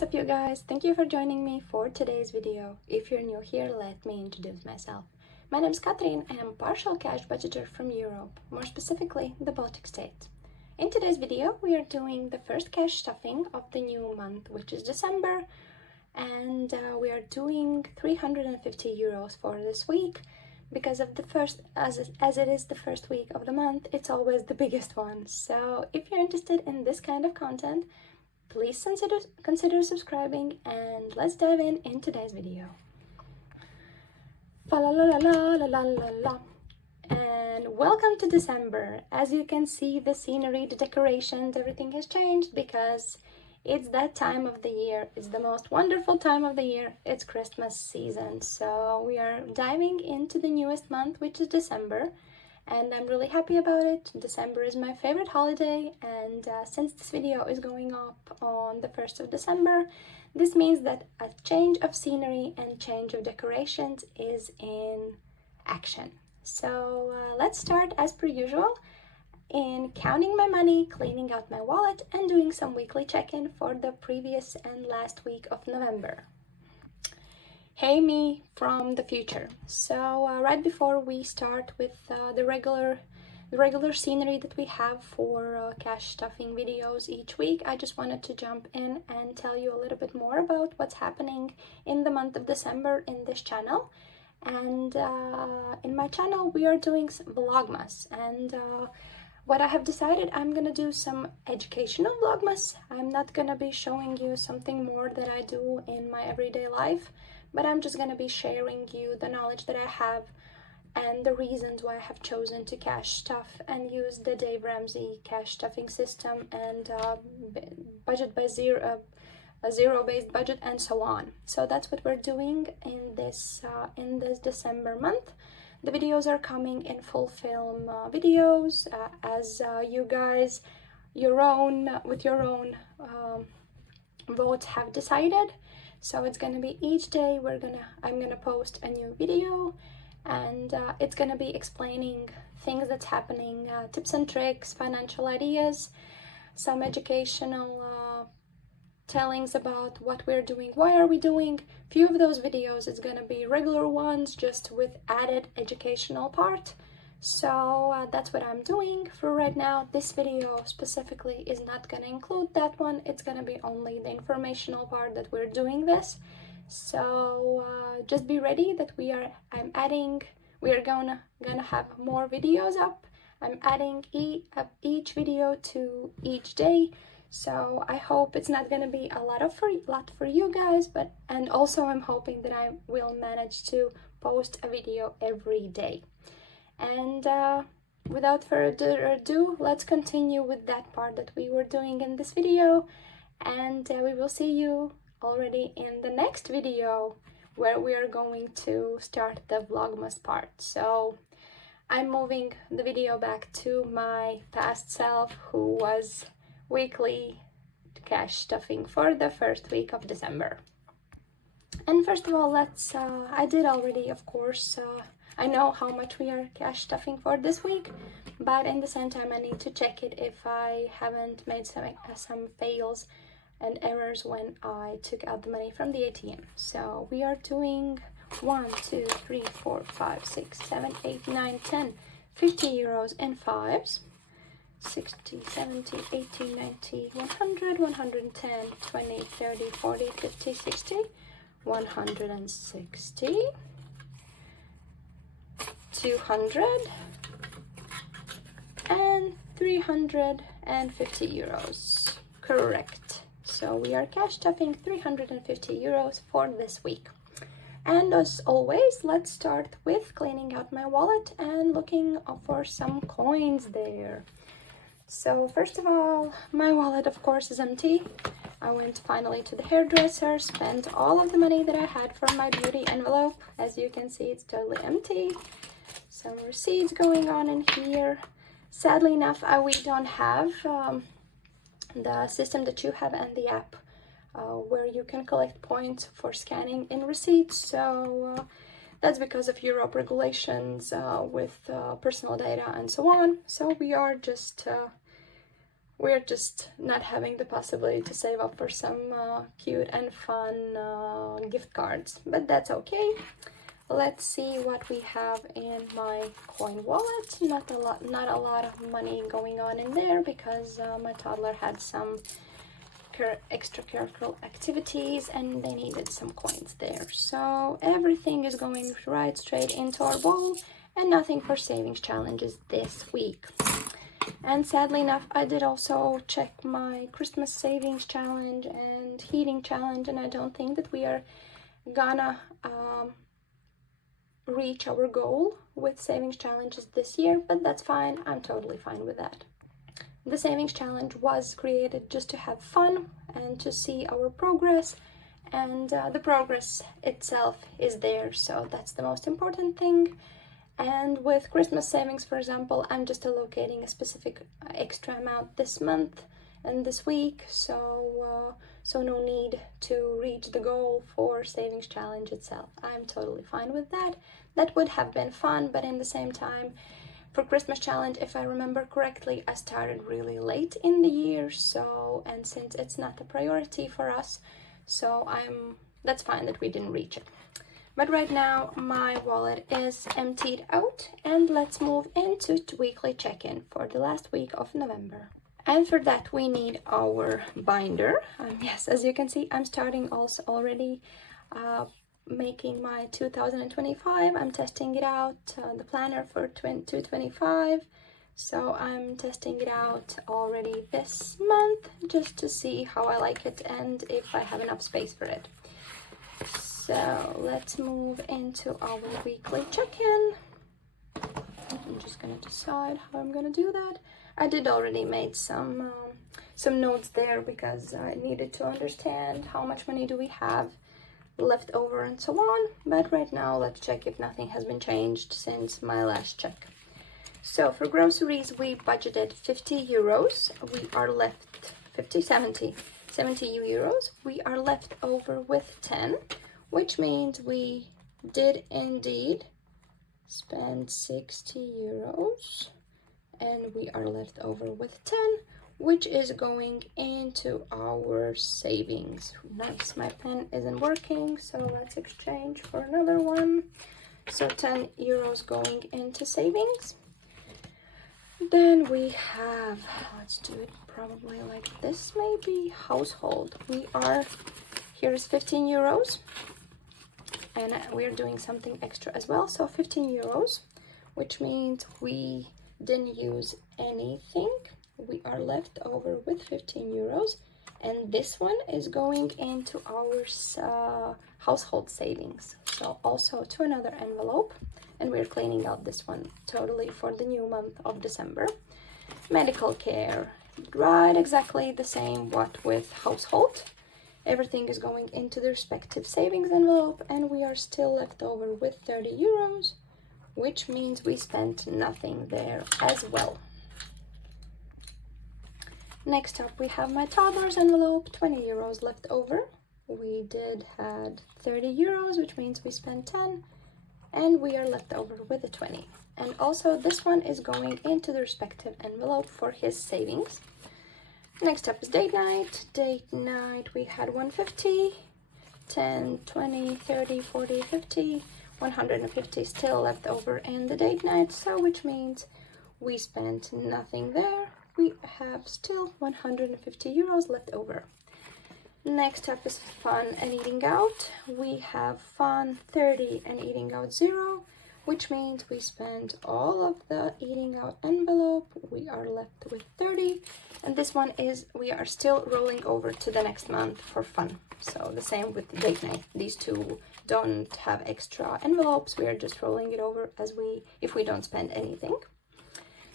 What's up you guys? Thank you for joining me for today's video. If you're new here, let me introduce myself. My name is Catherine. I am a partial cash budgeter from Europe, more specifically the Baltic States. In today's video, we are doing the first cash stuffing of the new month, which is December, and we are doing 350 euros for this week. Because of the first, as it is the first week of the month, it's always the biggest one. So if you're interested in this kind of content, please consider subscribing, and let's dive in today's video. Fa la la la la la la la. And welcome to December. As you can see, the scenery, the decorations, everything has changed because it's that time of the year. It's the most wonderful time of the year. It's Christmas season. So we are diving into the newest month, which is December. And I'm really happy about it. December is my favorite holiday. And since this video is going up on the 1st of December, this means that a change of scenery and change of decorations is in action. So let's start as per usual in counting my money, cleaning out my wallet, and doing some weekly check-in for the previous and last week of November. Hey me from the future. So right before we start with the regular scenery that we have for cash stuffing videos each week, I just wanted to jump in and tell you a little bit more about what's happening in the month of December in this channel. And in my channel we are doing VLOGMAS, and what I have decided, I'm gonna do some educational vlogmas. I'm not gonna be showing you something more that I do in my everyday life, but I'm just gonna be sharing you the knowledge that I have and the reasons why I have chosen to cash stuff and use the Dave Ramsey cash stuffing system and budget by a zero-based budget and so on. So that's what we're doing in this December month. The videos are coming in full film videos as you guys with your own votes have decided. So it's gonna be each day I'm gonna post a new video, and it's gonna be explaining things that's happening, tips and tricks, financial ideas, some educational tellings about what we're doing, why are we doing. Few of those videos is gonna be regular ones, just with added educational part. So that's what I'm doing for right now. This video specifically is not gonna include that one. It's gonna be only the informational part that we're doing this. So just be ready that we are gonna have more videos up. I'm adding each video to each day. So I hope it's not gonna be a lot for you guys, and also I'm hoping that I will manage to post a video every day. And without further ado, let's continue with that part that we were doing in this video, and we will see you already in the next video where we are going to start the Vlogmas part. So I'm moving the video back to my past self, who was weekly cash stuffing for the first week of December. And first of all, I did already, of course, I know how much we are cash stuffing for this week, but in the same time I need to check it if I haven't made some fails and errors when I took out the money from the ATM. So we are doing 1, 2, 3, 4, 5, 6, 7, 8, 9, 10, 50 euros in fives. 60, 70, 80, 90, 100, 110, 20, 30, 40, 50, 60, 160, 200, and 350 euros. Correct. So we are cash stuffing 350 euros for this week. And as always, let's start with cleaning out my wallet and looking for some coins there. So first of all, my wallet of course is empty. I went finally to the hairdresser, spent all of the money that I had for my beauty envelope. As you can see, it's totally empty. Some receipts going on in here. Sadly enough, we don't have the system that you have and the app where you can collect points for scanning in receipts. So that's because of Europe regulations with personal data and so on. So we are just we're just not having the possibility to save up for some cute and fun gift cards, but that's okay. Let's see what we have in my coin wallet. Not a lot of money going on in there because my toddler had some extracurricular activities and they needed some coins there. So everything is going right straight into our bowl, and nothing for savings challenges this week. And sadly enough, I did also check my Christmas savings challenge and heating challenge, and I don't think that we are gonna reach our goal with savings challenges this year, but that's fine. I'm totally fine with that. The savings challenge was created just to have fun and to see our progress, and the progress itself is there, so that's the most important thing. And with Christmas savings, for example, I'm just allocating a specific extra amount this month and this week, so no need to reach the goal for savings challenge itself. I'm totally fine with that. That would have been fun, but in the same time, for Christmas challenge, if I remember correctly, I started really late in the year, and since it's not a priority for us, so that's fine that we didn't reach it. But right now my wallet is emptied out, and let's move into weekly check-in for the last week of November. And for that we need our binder. Yes, as you can see, I'm starting also already making my 2025. I'm testing it out, the planner for 2025. So I'm testing it out already this month just to see how I like it and if I have enough space for it. So let's move into our weekly check-in. I'm just gonna decide how I'm gonna do that. I did already made some notes there because I needed to understand how much money do we have left over and so on. But right now let's check if nothing has been changed since my last check. So for groceries we budgeted 50 euros. We are left 70 euros. We are left over with 10, which means we did indeed spend 60 euros, and we are left over with 10, which is going into our savings. Nice, my pen isn't working, so let's exchange for another one. So 10 euros going into savings. Then we have, let's do it probably like this, maybe household. Here is 15 euros, and we're doing something extra as well, so 15 euros, which means we didn't use anything. We are left over with 15 euros, and this one is going into our household savings, so also to another envelope, and we're cleaning out this one totally for the new month of December. Medical care, right, exactly the same what with household. Everything is going into the respective savings envelope, and we are still left over with 30 euros, which means we spent nothing there as well. Next up we have my toddler's envelope, 20 euros left over. We had 30 euros, which means we spent 10, and we are left over with a 20. And also this one is going into the respective envelope for his savings. Next up is date night. Date night we had 150, 10, 20, 30, 40, 50, 150 still left over in the date night, so which means we spent nothing there. We have still 150 euros left over. Next up is fun and eating out. We have fun 30 and eating out 0, which means we spent all of the eating out envelope. We are left with 30, and this one is, we are still rolling over to the next month for fun. So the same with the date night. These two don't have extra envelopes. We are just rolling it over if we don't spend anything.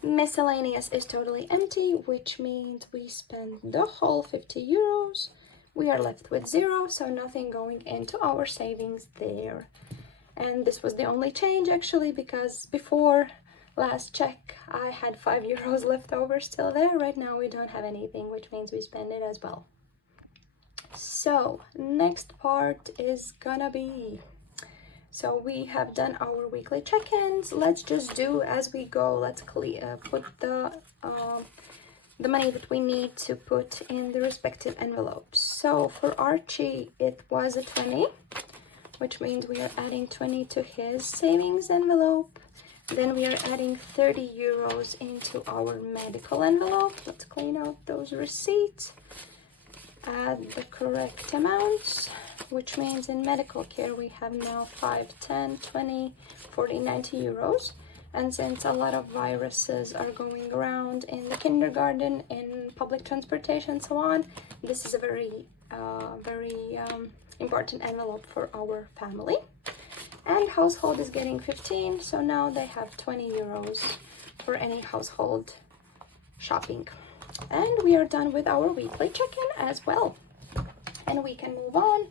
Miscellaneous is totally empty, which means we spend the whole 50 euros. We are left with 0, so nothing going into our savings there. And this was the only change actually, because before last check I had 5 euros left over still there. Right now we don't have anything, which means we spend it as well. So next part is gonna be, so we have done our weekly check-ins. Let's just do as we go. Let's put the the money that we need to put in the respective envelopes. So for Archie, it was a 20, which means we are adding 20 to his savings envelope. Then we are adding 30 euros into our medical envelope. Let's clean out those receipts. Add the correct amounts, which means in medical care we have now 5, 10, 20, 40, 90 euros. And since a lot of viruses are going around in the kindergarten, in public transportation, and so on, this is a very important envelope for our family. And household is getting 15, so now they have 20 euros for any household shopping. And we are done with our weekly check-in as well. And we can move on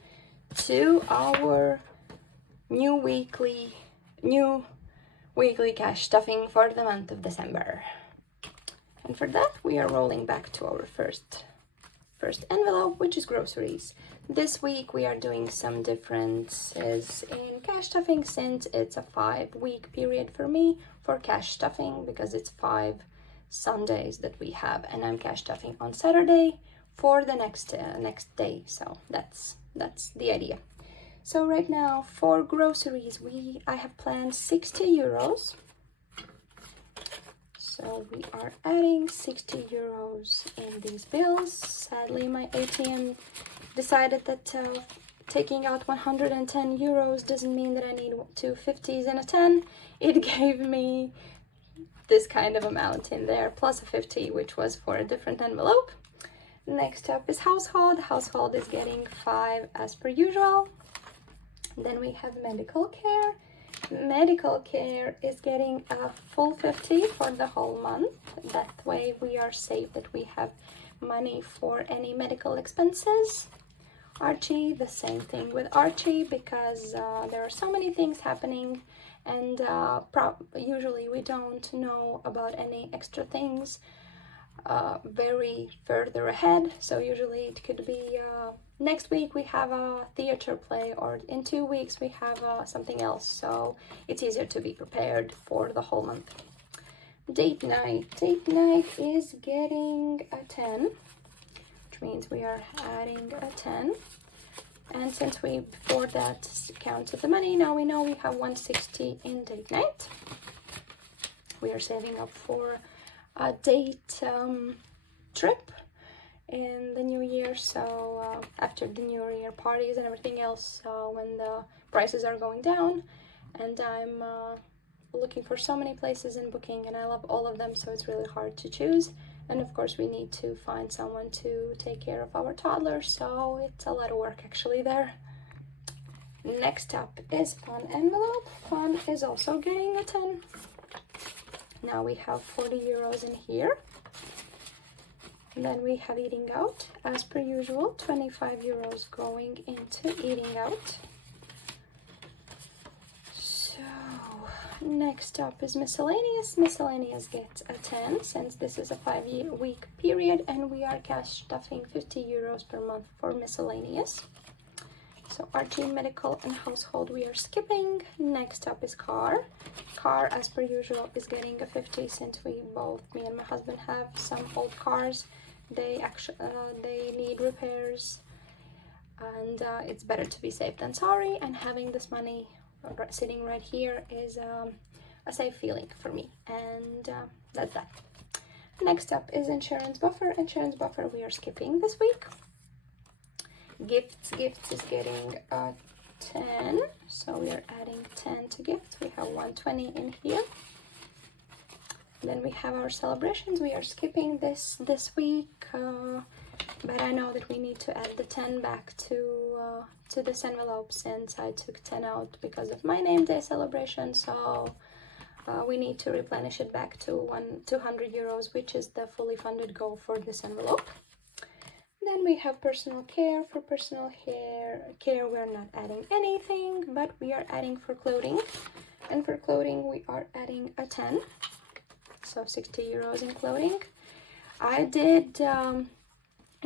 to our new weekly cash stuffing for the month of December. And for that, we are rolling back to our first envelope, which is groceries. This week we are doing some differences in cash stuffing, since it's a 5-week period for me for cash stuffing, because it's 5 Sundays that we have, and I'm cash stuffing on Saturday for the next day. So that's the idea. So right now for groceries, I have planned 60 euros. So we are adding 60 euros in these bills. Sadly, my ATM decided that taking out 110 euros doesn't mean that I need 2 50s and a 10. It gave me this kind of amount in there, plus a 50, which was for a different envelope. Next up is household. Household is getting 5 as per usual. Then we have medical care. Medical care is getting a full 50 for the whole month. That way we are safe that we have money for any medical expenses. Archie, the same thing with Archie, because there are so many things happening, and usually we don't know about any extra things very further ahead. So usually it could be next week we have a theater play, or in 2 weeks we have something else, so it's easier to be prepared for the whole month. Date night is getting a 10, which means we are adding a 10. And since we before that counted the money, now we know we have 160 in date night. We are saving up for a date trip in the new year, so after the new year parties and everything else, when the prices are going down, and I'm looking for so many places in booking, and I love all of them, so it's really hard to choose. And of course we need to find someone to take care of our toddler, so it's a lot of work actually there. Next up is fun envelope. Fun is also getting a 10. Now we have 40 euros in here. And then we have eating out, as per usual, 25 euros going into eating out. So next up is miscellaneous. Miscellaneous gets a 10, since this is a 5-week period, and we are cash stuffing 50 euros per month for miscellaneous. So Archie, medical, and household we are skipping. Next up is car. Car, as per usual, is getting a 50, since me and my husband have some old cars. They need repairs, and it's better to be safe than sorry, and having this money sitting right here is a safe feeling for me, and that's that. Next up is insurance buffer. Insurance buffer we are skipping this week. Gifts is getting a 10, so we are adding 10 to gifts. We have 120 in here. Then we have our celebrations. We are skipping this week, but I know that we need to add the 10 back to this envelope, since I took 10 out because of my name day celebration. So we need to replenish it back to 200 euros, which is the fully funded goal for this envelope. Then we have personal care. For personal care, we're not adding anything, but we are adding for clothing. And for clothing, we are adding a 10. So 60 euros in clothing. I did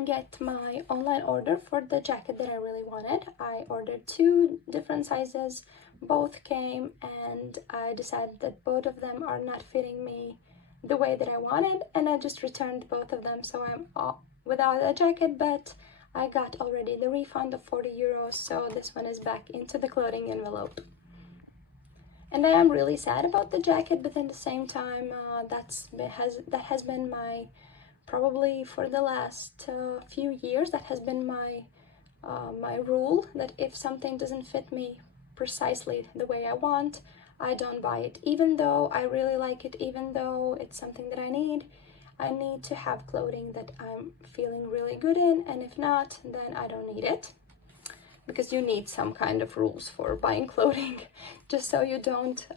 get my online order for the jacket that I really wanted. I ordered 2 different sizes. Both came, and I decided that both of them are not fitting me the way that I wanted, and I just returned both of them, so I'm without a jacket, but I got already the refund of 40 euros, so this one is back into the clothing envelope. And I am really sad about the jacket, but at the same time, that has been my, probably for the last few years, that has been my my rule, that if something doesn't fit me precisely the way I want, I don't buy it. Even though I really like it, even though it's something that I need to have clothing that I'm feeling really good in, and if not, then I don't need it. Because you need some kind of rules for buying clothing, just so you don't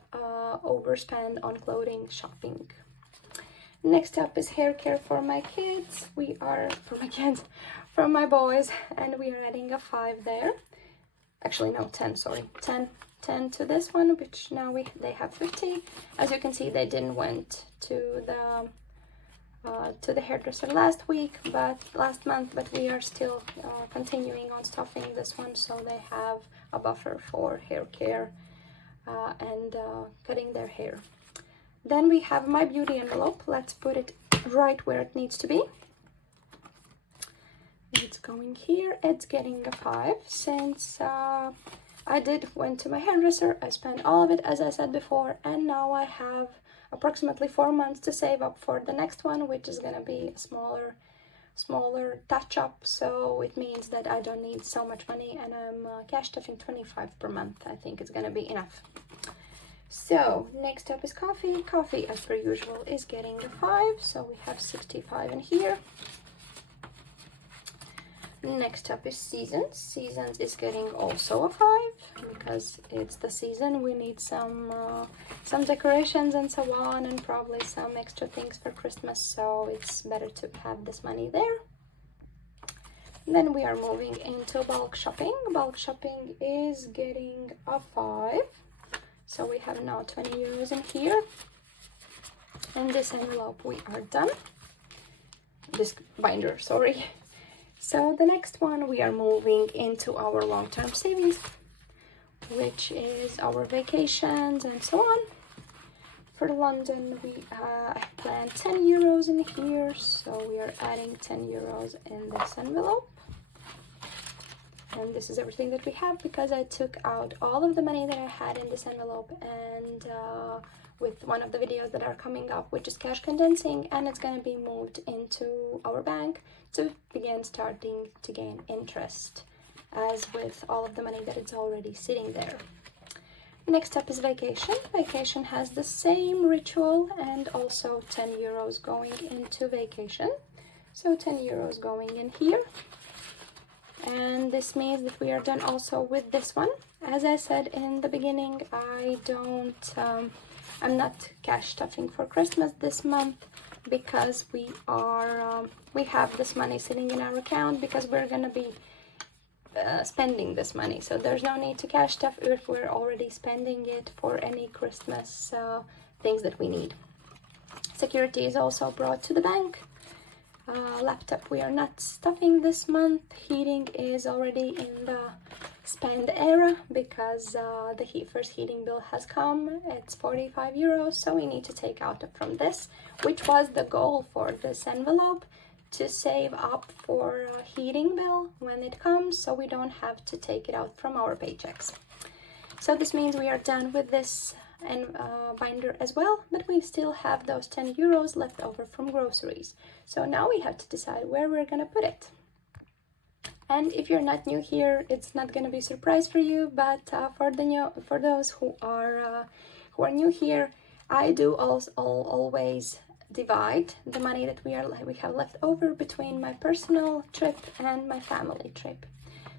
overspend on clothing shopping. Next up is hair care for my kids. For my boys, and we are adding a 5 there. Actually, no, 10, sorry. 10 to this one, which now they have 50. As you can see, they didn't went to the hairdresser last month, but we are still continuing on stuffing this one, so they have a buffer for hair care and cutting their hair. Then we have my beauty envelope. Let's put it right where it needs to be. It's going here. It's getting a 5 since I went to my hairdresser. I spent all of it, as I said before, and now I have approximately 4 months to save up for the next one, which is gonna be a smaller touch-up. So it means that I don't need so much money, and I'm cash stuffing 25 per month. I think it's gonna be enough. So next up is coffee. Coffee, as per usual, is getting a 5, so we have 65 in here. Next up is seasons. Seasons is getting also a 5 because it's the season. We need some decorations and so on, and probably some extra things for Christmas, so it's better to have this money there. Then we are moving into bulk shopping. Bulk shopping is getting a 5, so we have now 20 euros in here. And this envelope we are done. This binder, sorry. So the next one, we are moving into our long-term savings, which is our vacations and so on. For London, we planned 10 euros in here, so we are adding 10 euros in this envelope. And this is everything that we have, because I took out all of the money that I had in this envelope, and with one of the videos that are coming up, which is cash condensing, and it's going to be moved into our bank to starting to gain interest, as with all of the money that it's already sitting there. Next up is vacation. Vacation has the same ritual, and also 10 euros going into vacation. So 10 euros going in here. And this means that we are done also with this one. As I said in the beginning, I'm not cash stuffing for Christmas this month, because we have this money sitting in our account, because we're gonna be spending this money. So there's no need to cash stuff if we're already spending it for any Christmas things that we need. Security is also brought to the bank. Laptop we are not stuffing this month. Heating is already in the spend era, because the first heating bill has come. It's 45 euros, so we need to take out from this, which was the goal for this envelope, to save up for a heating bill when it comes, so we don't have to take it out from our paychecks. So this means we are done with this binder as well, but we still have those 10 euros left over from groceries. So now we have to decide where we're gonna put it. And if you're not new here, it's not gonna be a surprise for you, but for those who are new here, I do always divide the money that we have left over between my personal trip and my family trip.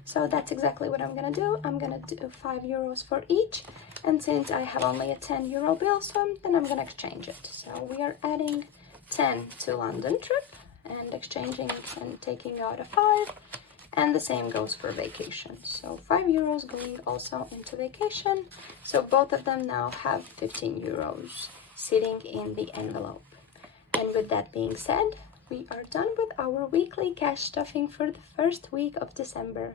So that's exactly what I'm gonna do. I'm gonna do 5 euros for each, and since I have only a 10 euro bill, then I'm gonna exchange it. So we are adding 10 to London trip and exchanging it and taking out a 5, and the same goes for vacation. So 5 euros going also into vacation. So both of them now have 15 euros sitting in the envelope. And with that being said, we are done with our weekly cash stuffing for the first week of December.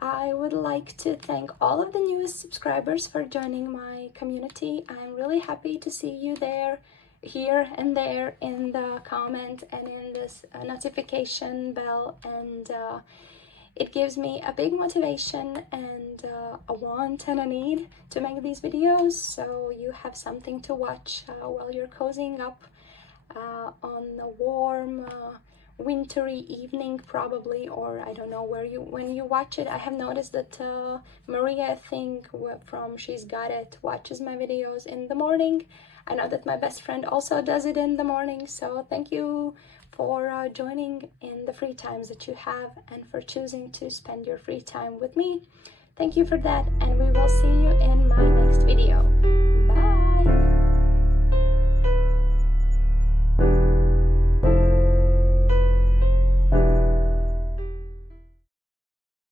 I would like to thank all of the newest subscribers for joining my community. I'm really happy to see you there, here and there in the comment and in this notification bell, and it gives me a big motivation and a want and a need to make these videos, so you have something to watch while you're cozying up on a warm wintry evening probably, or I don't know when you watch it. I have noticed that Maria, I think from She's Got It, watches my videos in the morning. I know that my best friend also does it in the morning, so thank you for joining in the free times that you have and for choosing to spend your free time with me. Thank you for that, and we will see you in my next video.